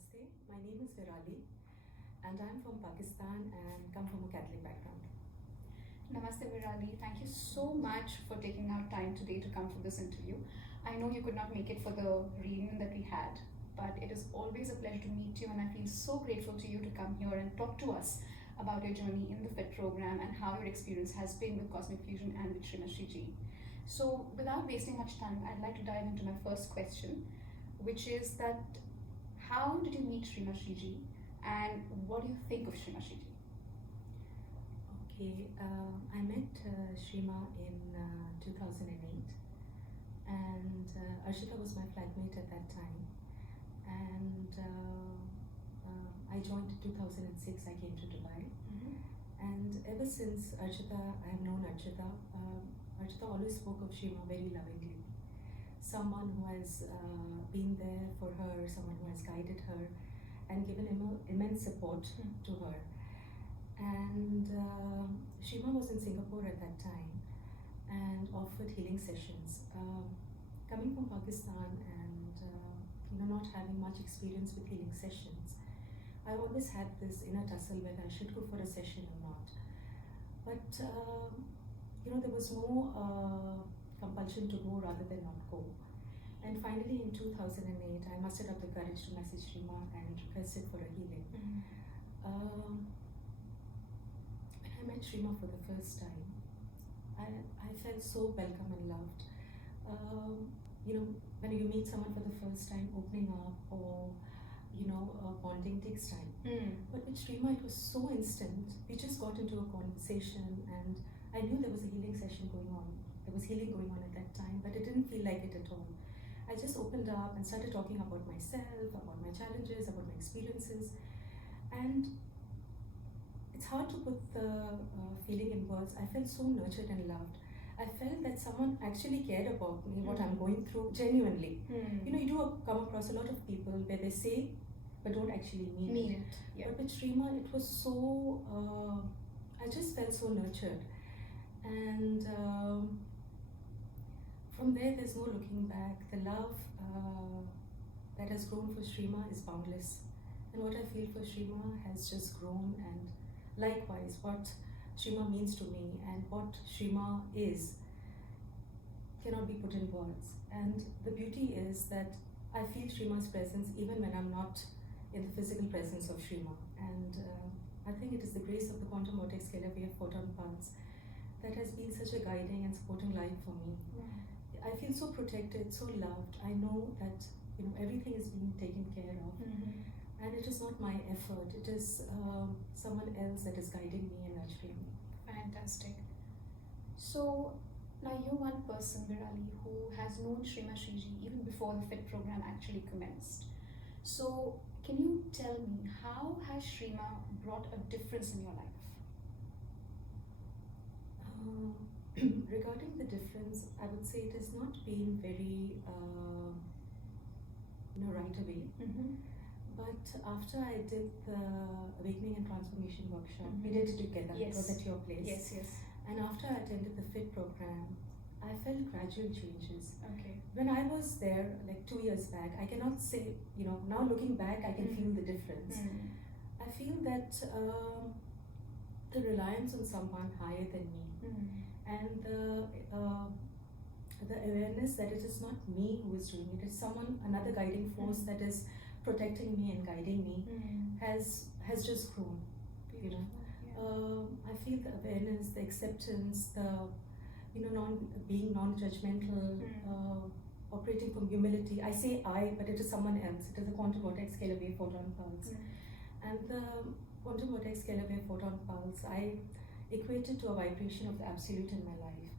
Namaste, my name is Virali and I'm from Pakistan and come from a Catholic background. Namaste Virali, thank you so much for taking out time today to come for this interview. I know you could not make it for the reunion that we had, but it is always a pleasure to meet you, and I feel so grateful to you to come here and talk to us about your journey in the FIT program and how your experience has been with Cosmic Fusion and with Sree Maa. So, without wasting much time, I'd like to dive into my first question, which is that how did you meet Sree Maa and what do you think of Sree Maa? Okay, I met Sree Maa in 2008 and Arshita was my flatmate at that time, and I joined in 2006. I came to Dubai, and ever since Arshita, I have known Arshita. Arshita always spoke of Sree Maa very lovingly. Someone who has been there for her, someone who has guided her and given immense support to her. And Sree Maa was in Singapore at that time and offered healing sessions. Coming from Pakistan and not having much experience with healing sessions, I always had this inner tussle whether I should go for a session or not. But there was no compulsion to go rather than not go. And finally, in 2008, I mustered up the courage to message Sree Maa and requested for a healing. When I met Sree Maa for the first time, I felt so welcome and loved. When you meet someone for the first time, opening up or bonding takes time. But with Sree Maa, it was so instant. We just got into a conversation, and I knew there was a healing session going on. There was healing going on at that time, but it didn't feel like it at all. I just opened up and started talking about myself, about my challenges, about my experiences, and it's hard to put the feeling in words. I felt so nurtured and loved. I felt that someone actually cared about me, what I'm going through, genuinely. You do come across a lot of people where they say but don't actually mean it. Yeah. But with Sree Maa, it was so, I just felt so nurtured. And from there's no looking back. The love that has grown for Sree Maa is boundless. And what I feel for Sree Maa has just grown, and likewise, what Sree Maa means to me and what Sree Maa is cannot be put in words. And the beauty is that I feel Sree Maa's presence even when I'm not in the physical presence of Sree Maa. And I think it is the grace of the quantum vortex scalar wave photon pulse that has been such a guiding and supporting light for me. I feel so protected, so loved. I know that everything is being taken care of. And it is not my effort, it is someone else that is guiding me and nurturing me. Fantastic. So now you're one person, Virali, who has known Sree Maa even before the FIT program actually commenced. So can you tell me, how has Sree Maa brought a difference in your life? Regarding the difference, I would say it has not been very right away. But after I did the Awakening and Transformation workshop, we did it together. Yes. It was at your place. Yes. And after I attended the FIT program, I felt gradual changes. Okay. When I was there, like 2 years back, I cannot say, now looking back, I can feel the difference. I feel that the reliance on someone higher than me and the awareness that it is not me who is doing it, it's someone, another guiding force that is protecting me and guiding me has just grown. I feel the awareness, the acceptance, the being non-judgmental, operating from humility. I say I, but it is someone else. It is a quantum vortex scalar wave photon pulse. And the quantum vortex scalar wave photon pulse, I equate it to a vibration of the absolute in my life.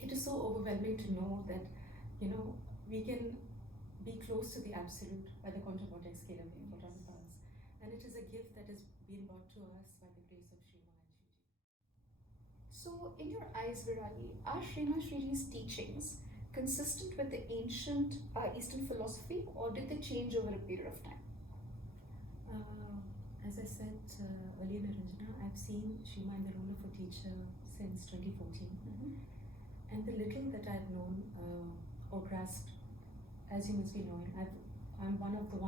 It is so overwhelming to know that we can be close to the absolute by the quantum vortex scalar wave photon pulse. And it is a gift that is being brought to us by the grace of Sree Maa and Sree. So, in your eyes, Virali, are Sree Maa's teachings consistent with the ancient Eastern philosophy, or did they change over a period of time? As I said earlier, Niranjana, I've seen Sree Maa in the role of a teacher since 2014. And the little that I've known or grasped, as you must be knowing, I've I'm one of the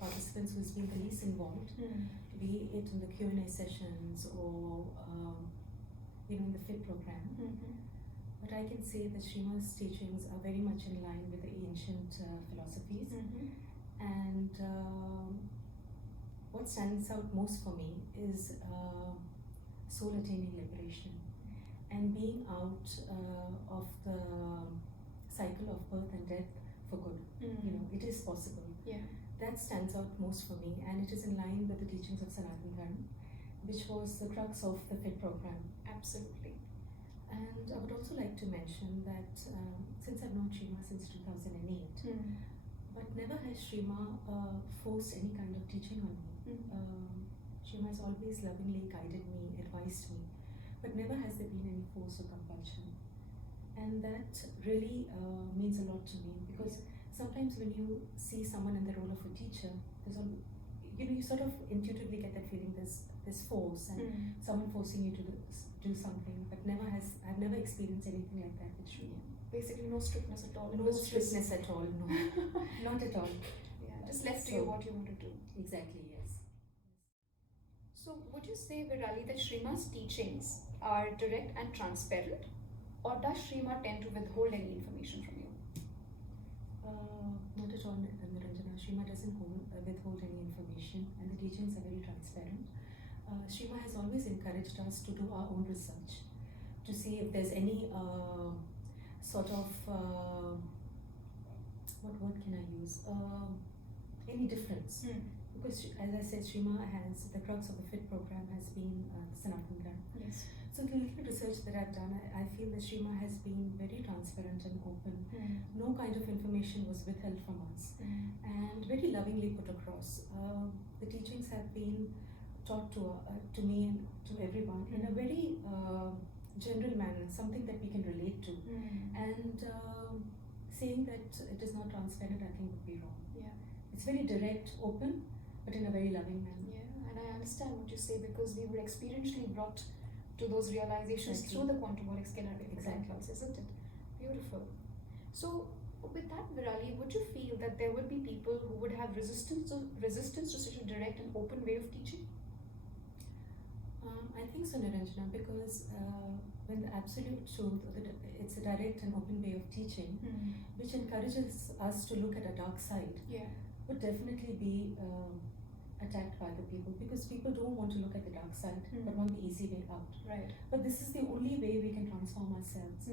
participants who's been the least involved, be it in the Q&A sessions or in the FIT program. But I can say that Sree Maa's teachings are very much in line with the ancient philosophies. And what stands out most for me is soul attaining liberation and being out of the cycle of birth and death for good. It is possible. Yeah. That stands out most for me, and it is in line with the teachings of Sanatana Dharma, which was the crux of the FIT program. Absolutely. And I would also like to mention that since I've known Sree Maa since 2008, but never has Sree Maa forced any kind of teaching on me. Sree Maa has always lovingly guided me, advised me, but never has there been any force or compulsion. And that really means a lot to me, because sometimes when you see someone in the role of a teacher, there's you sort of intuitively get that feeling there's force and someone forcing you to do something, but I've never experienced anything like that with Sree Maa. Basically, no strictness at all. No strictness at all, no. Not at all. Yeah, just left to you what you want to do. Exactly, yes. So, would you say, Virali, that Sree Maa's teachings are direct and transparent, or does Sree Maa tend to withhold any information from you? Not at all, Niranjana. Sree Maa doesn't withhold any information, and the teachings are very transparent. Sree Maa has always encouraged us to do our own research, to see if there's any sort of, what word can I use? Any difference. Because, as I said, Sree Maa has, the crux of the FIT program has been Sanatana Dharma. Yes. So the little research that I've done, I feel that Sree Maa has been very transparent and open. No kind of information was withheld from us, and very lovingly put across. The teachings have been taught to me and to everyone in a very general manner, something that we can relate to. And saying that it is not transparent, I think would be wrong. Yeah. It's very direct, open, but in a very loving manner. Yeah, and I understand what you say, because we were experientially brought to those realizations Exactly. through the quantum or external Exactly. class, isn't it? Beautiful. So, with that, Virali, would you feel that there would be people who would have resistance to such a direct and open way of teaching? I think so, Niranjana, because when the absolute truth, it's a direct and open way of teaching, which encourages us to look at a dark side, Yeah. would definitely be attacked by the people, because people don't want to look at the dark side, but want the easy way out. Right. But this is the only way we can transform ourselves.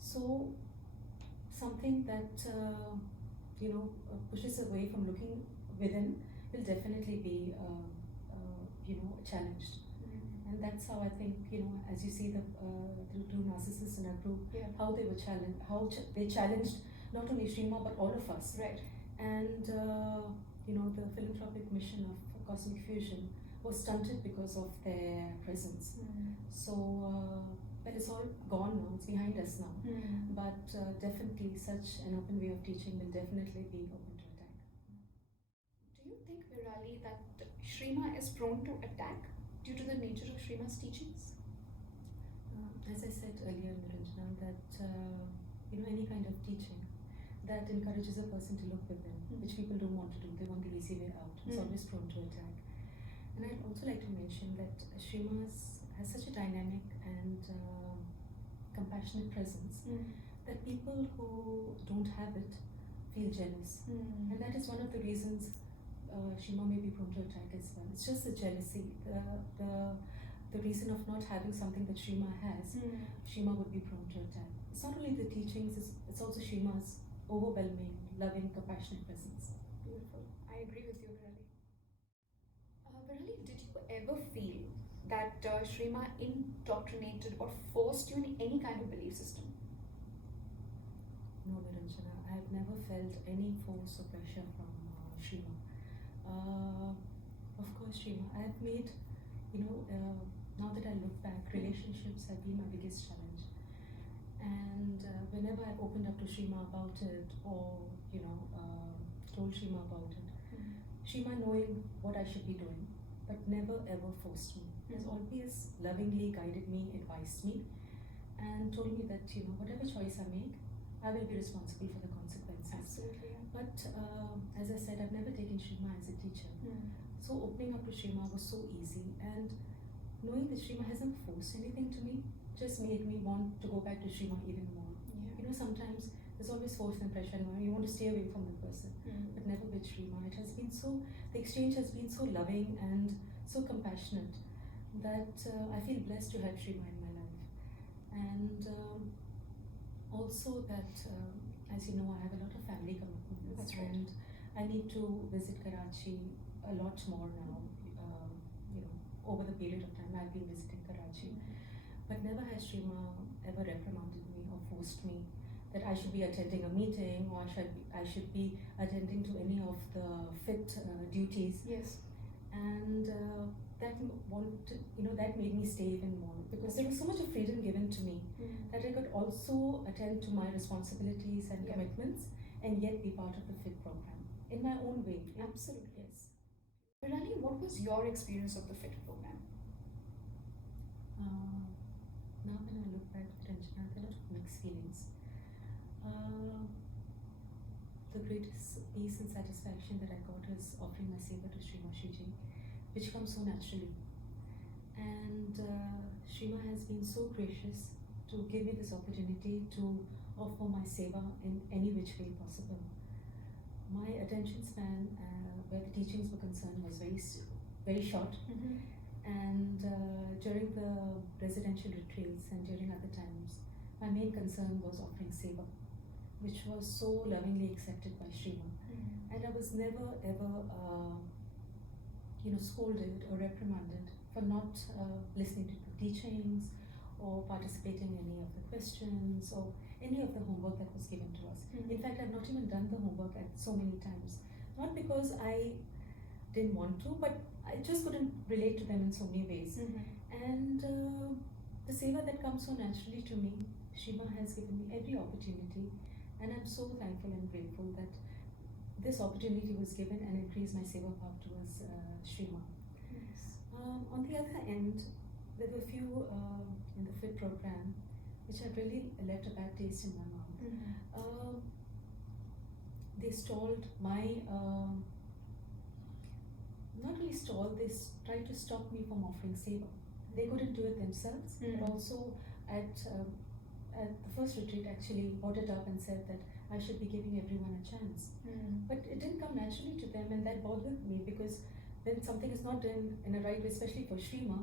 So something that pushes away from looking within will definitely be challenged. And that's how I think, as you see the two narcissists in our group, Yeah. how they were challenged, they challenged not only Sree Maa but all of us. Right. And the philanthropic mission of Cosmic Fusion was stunted because of their presence. So, but it's all gone now, it's behind us now. But definitely such an open way of teaching will definitely be open to attack. Do you think, Virali, that Sree Maa is prone to attack due to the nature of Sree Maa's teachings? As I said earlier, Niranjana, that any kind of teaching that encourages a person to look within, which people don't want to do, they want the easy way out. It's always prone to attack. And I'd also like to mention that Sree Maa has such a dynamic and compassionate presence that people who don't have it feel jealous. And that is one of the reasons Sree Maa may be prone to attack as well. It's just the jealousy, the reason of not having something that Sree Maa has. Sree Maa would be prone to attack. It's not only the teachings, it's also Sree Maa's overwhelming, loving, compassionate presence. Beautiful. I agree with you, Virali. Virali, did you ever feel that Sree Maa indoctrinated or forced you in any kind of belief system? No, Niranjana, I have never felt any force or pressure from Sree Maa. Of course, Sree Maa, I have made, now that I look back, relationships have been my biggest challenge. And whenever I opened up to Sree Maa about it, or told Sree Maa about it, Sree Maa, knowing what I should be doing, but never ever forced me, has always lovingly guided me, advised me, and told me that whatever choice I make, I will be responsible for the consequences. Absolutely. Yeah. But But as I said, I've never taken Sree Maa as a teacher. So opening up to Sree Maa was so easy, and knowing that Sree Maa hasn't forced anything to me just made me want to go back to Sree Maa even more. You know, sometimes there's always force and pressure, and you want to stay away from the person, but never with Sree Maa. It has been so, the exchange has been so loving and so compassionate that I feel blessed to have Sree Maa in my life. And also that, as you know, I have a lot of family commitments. That's right. And I need to visit Karachi a lot more now. You know, over the period of time I've been visiting Karachi. But never has Sree Maa ever reprimanded me or forced me that I should be attending a meeting, or I should be attending to any of the fit duties. Yes. And that made me stay even more, because there was so much of freedom given to me that I could also attend to my responsibilities and commitments and yet be part of the fit program in my own way. Absolutely. Yes. Virali, what was your experience of the fit program? Now when I look back at Ranjana, there are a lot of mixed feelings. The greatest peace and satisfaction that I got is offering my seva to Sree Maa Shiji, which comes so naturally. And Sree Maa has been so gracious to give me this opportunity to offer my seva in any which way possible. My attention span, where the teachings were concerned, was very short. And during the residential retreats and during other times, my main concern was offering seva, which was so lovingly accepted by Sree Maa. And I was never ever scolded or reprimanded for not listening to the teachings or participating in any of the questions or any of the homework that was given to us. In fact, I've not even done the homework at so many times. Not because I didn't want to, but I just couldn't relate to them in so many ways. And the seva that comes so naturally to me, Sree Maa has given me every opportunity, and I'm so thankful and grateful that this opportunity was given and increased my seva bhav towards Sree Maa. Yes. On the other end, there were a few in the fit program which had really left a bad taste in my mouth. They stalled my, not really stalled, they tried to stop me from offering seva. They couldn't do it themselves, but also at the first retreat actually brought it up and said that I should be giving everyone a chance. But it didn't come naturally to them, and that bothered me, because when something is not done in a right way, especially for Sree Maa,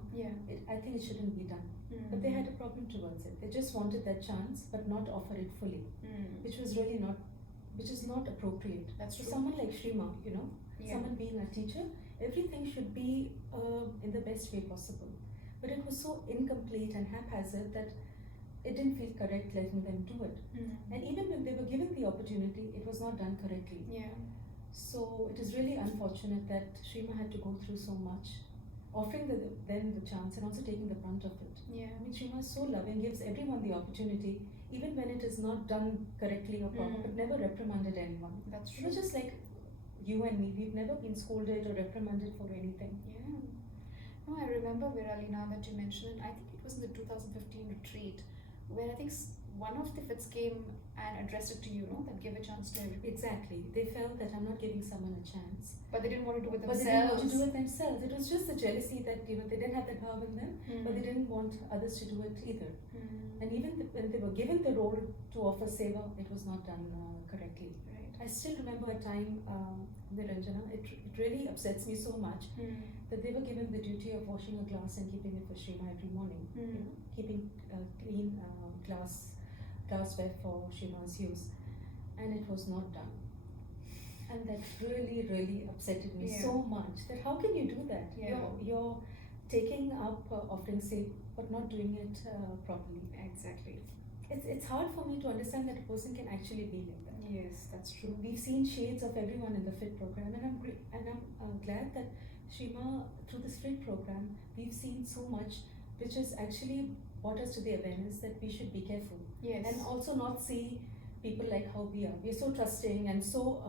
I think it shouldn't be done. But they had a problem towards it. They just wanted that chance, but not offer it fully, which was really not, which is not appropriate. That's for true. someone like Sree Maa, someone being a teacher, everything should be in the best way possible. But it was so incomplete and haphazard that it didn't feel correct letting them do it. And even when they were given the opportunity, it was not done correctly. So it is really unfortunate that Sree Maa had to go through so much, offering them the chance and also taking the brunt of it. I mean, Sree Maa is so loving, gives everyone the opportunity, even when it is not done correctly or proper, but never reprimanded anyone. That's It true. was just like you and me, we've never been scolded or reprimanded for anything. No, I remember, Virali, now that you mentioned it, I think it was in the 2015 retreat, where I think one of the fits came and addressed it to you, no? That give a chance to everybody. Exactly. They felt that I'm not giving someone a chance. But they didn't want to do it But themselves. they didn't want to do it themselves. It was just the jealousy that they didn't have that power in them, but they didn't want others to do it either. And even when they were given the role to offer seva, it was not done correctly. Right. I still remember a time, Niranjana, it really upsets me so much that they were given the duty of washing a glass and keeping it for Sree Maa every morning. Keeping clean glassware for Sree Maa's use, and it was not done. And that really, really upsetted me so much. That how can you do that? You're taking up offering seva, but not doing it properly. Exactly. It's hard for me to understand that a person can actually be like that. Yes, that's true. We've seen shades of everyone in the fit program, and I'm glad that Sree Maa, through this fit program, we've seen so much, which has actually brought us to the awareness that we should be careful. Yes. And also not see people like how we are. We're so trusting and so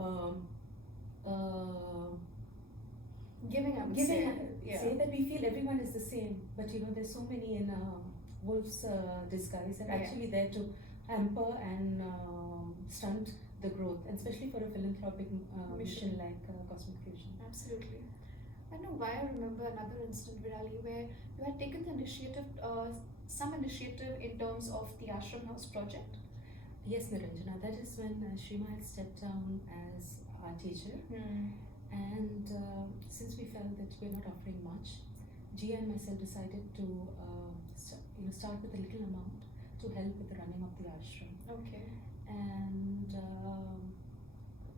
Giving, I would say that we feel everyone is the same, but there's so many in wolf's disguise that are actually there to hamper and stunt the growth, and especially for a philanthropic mission like Cosmic Fusion. Absolutely. I know why I remember another incident, Virali, where you had taken the initiative, some initiative in terms of the Ashram House project. Yes, Niranjana, that is when Sree Maa had stepped down as our teacher, and since we felt that we're not offering much, Gia and myself decided to start with a little amount to help with the running of the ashram. Okay. And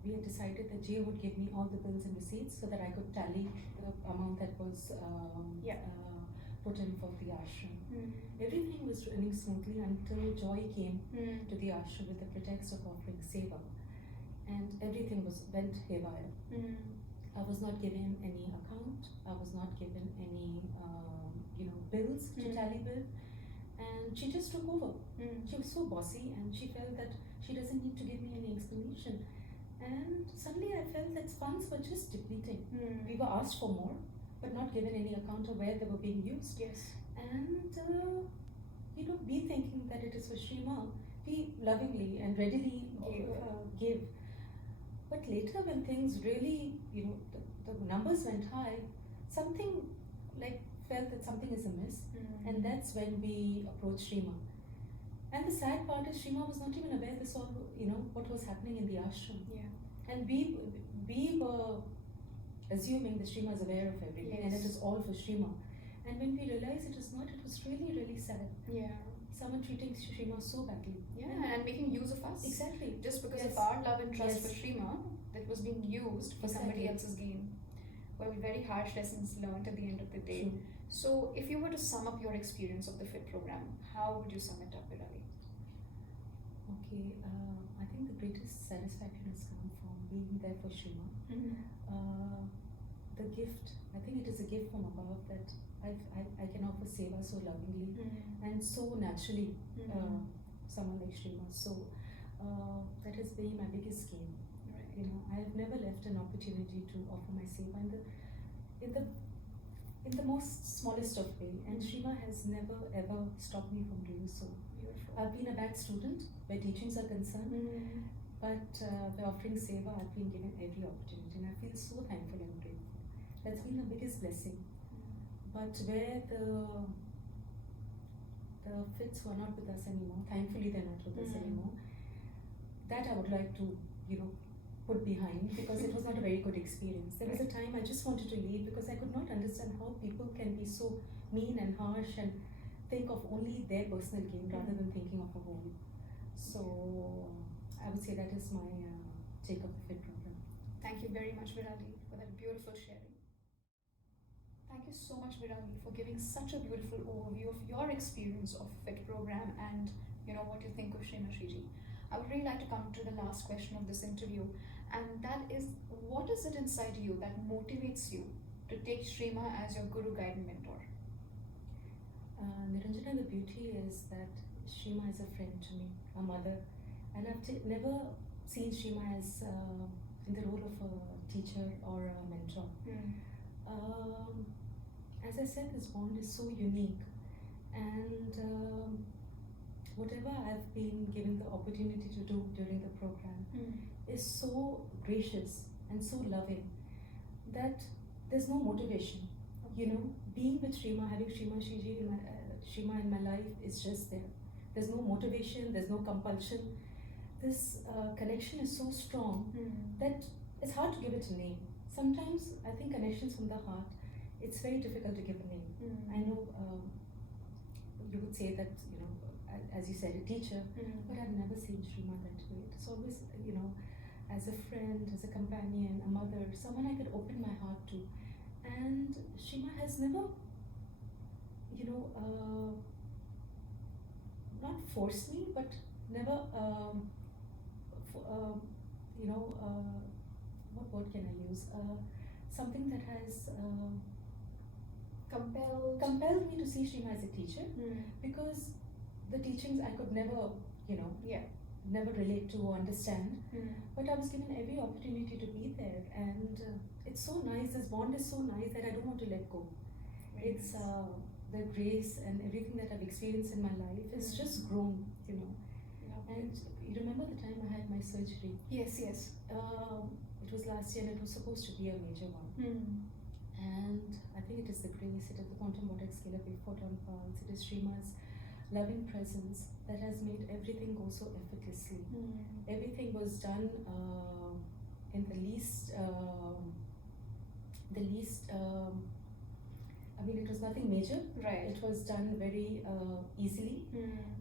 we had decided that Gia would give me all the bills and receipts so that I could tally the amount that was put in for the ashram. Everything was running smoothly until Joy came to the ashram with the pretext of offering seva, and everything went haywire. I was not given any account. I was not given any bills to tally with, and she just took over. She was so bossy, and she felt that she doesn't need to give me any explanation. And suddenly I felt that funds were just depleting. We were asked for more, but not given any account of where they were being used. Yes. And we thinking that it is for Sree Maa, we lovingly and readily give. But later, when things really, the numbers went high, something felt that something is amiss, and that's when we approached Sree Maa. And the sad part is Sree Maa was not even aware this all, what was happening in the ashram. Yeah. And we were assuming that Sree Maa is aware of everything, and it was all for Sree Maa. And when we realized it was not, it was really, really sad. Yeah. Someone treating Sree Maa so badly. Yeah, and making use of us. Exactly. Just because of our love and trust for Sree Maa, that was being used for somebody else's gain. Well, very harsh lessons learned at the end of the day. True. So, if you were to sum up your experience of the FIT program, how would you sum it up, Virali? Okay, I think the greatest satisfaction has come from being there for Sree Maa. The gift, I think it is a gift from above that I can offer seva so lovingly and so naturally. Someone like Sree Maa. So that has been my biggest gain. Right. I have never left an opportunity to offer my seva in the most smallest of way, and Sree Maa has never ever stopped me from doing so. Beautiful. I've been a bad student where teachings are concerned, but by offering seva, I've been given every opportunity, and I feel so thankful and grateful. That's been the biggest blessing. But where the fits were not with us anymore, thankfully they're not with us anymore, that I would like to, put behind, because it was not a very good experience. There was a time I just wanted to leave because I could not understand how people can be so mean and harsh and think of only their personal gain rather than thinking of a whole. So I would say that is my take of the FIT program. Thank you very much, Virali, for that beautiful sharing. Thank you so much, Virali, for giving such a beautiful overview of your experience of FIT program and what you think of Sree Maa Shriji. I would really like to come to the last question of this interview, and that is, what is it inside you that motivates you to take Sree Maa as your guru, guide, and mentor? Niranjana, the beauty is that Sree Maa is a friend to me, a mother, and I've never seen Sree Maa as in the role of a teacher or a mentor. As I said, this bond is so unique, and whatever I've been given the opportunity to do during the program is so gracious and so loving that there's no motivation. Being with Sree Maa, having Sree Maa in my life is just there. There's no motivation, there's no compulsion. This connection is so strong that it's hard to give it a name. Sometimes I think connections from the heart, it's very difficult to give a name. I know you would say that, as you said, a teacher, but I've never seen Sree Maa that way. It's always, as a friend, as a companion, a mother, someone I could open my heart to. And Sree Maa has never, not forced me, but never, what word can I use? Something that has compelled me to see Sree Maa as a teacher, because the teachings I could never, never relate to or understand. But I was given every opportunity to be there, and it's so nice. This bond is so nice that I don't want to let go. It's the grace and everything that I've experienced in my life has just grown. And you remember the time I had my surgery? Yes, yes. It was last year and it was supposed to be a major one. And I think it is the grace, it is the quantum vortex scale of photon pulse, it is Sree Maa's loving presence that has made everything go so effortlessly. Everything was done in the least, I mean, it was nothing major. Right. It was done very easily.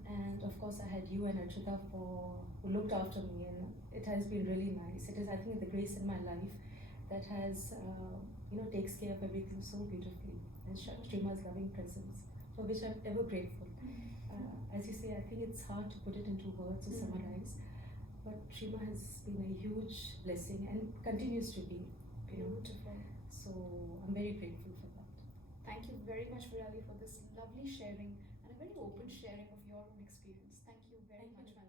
And of course, I had you and Archita who looked after me, and it has been really nice. It is, I think, the grace in my life that has, takes care of everything so beautifully. And Sree Maa's loving presence, for which I'm ever grateful. As you say, I think it's hard to put it into words or summarize, but Sree Maa has been a huge blessing and continues to be. Beautiful. So I'm very grateful for that. Thank you very much, Virali, for this lovely sharing and a very open sharing of your own experience. Thank you very much, ma'am.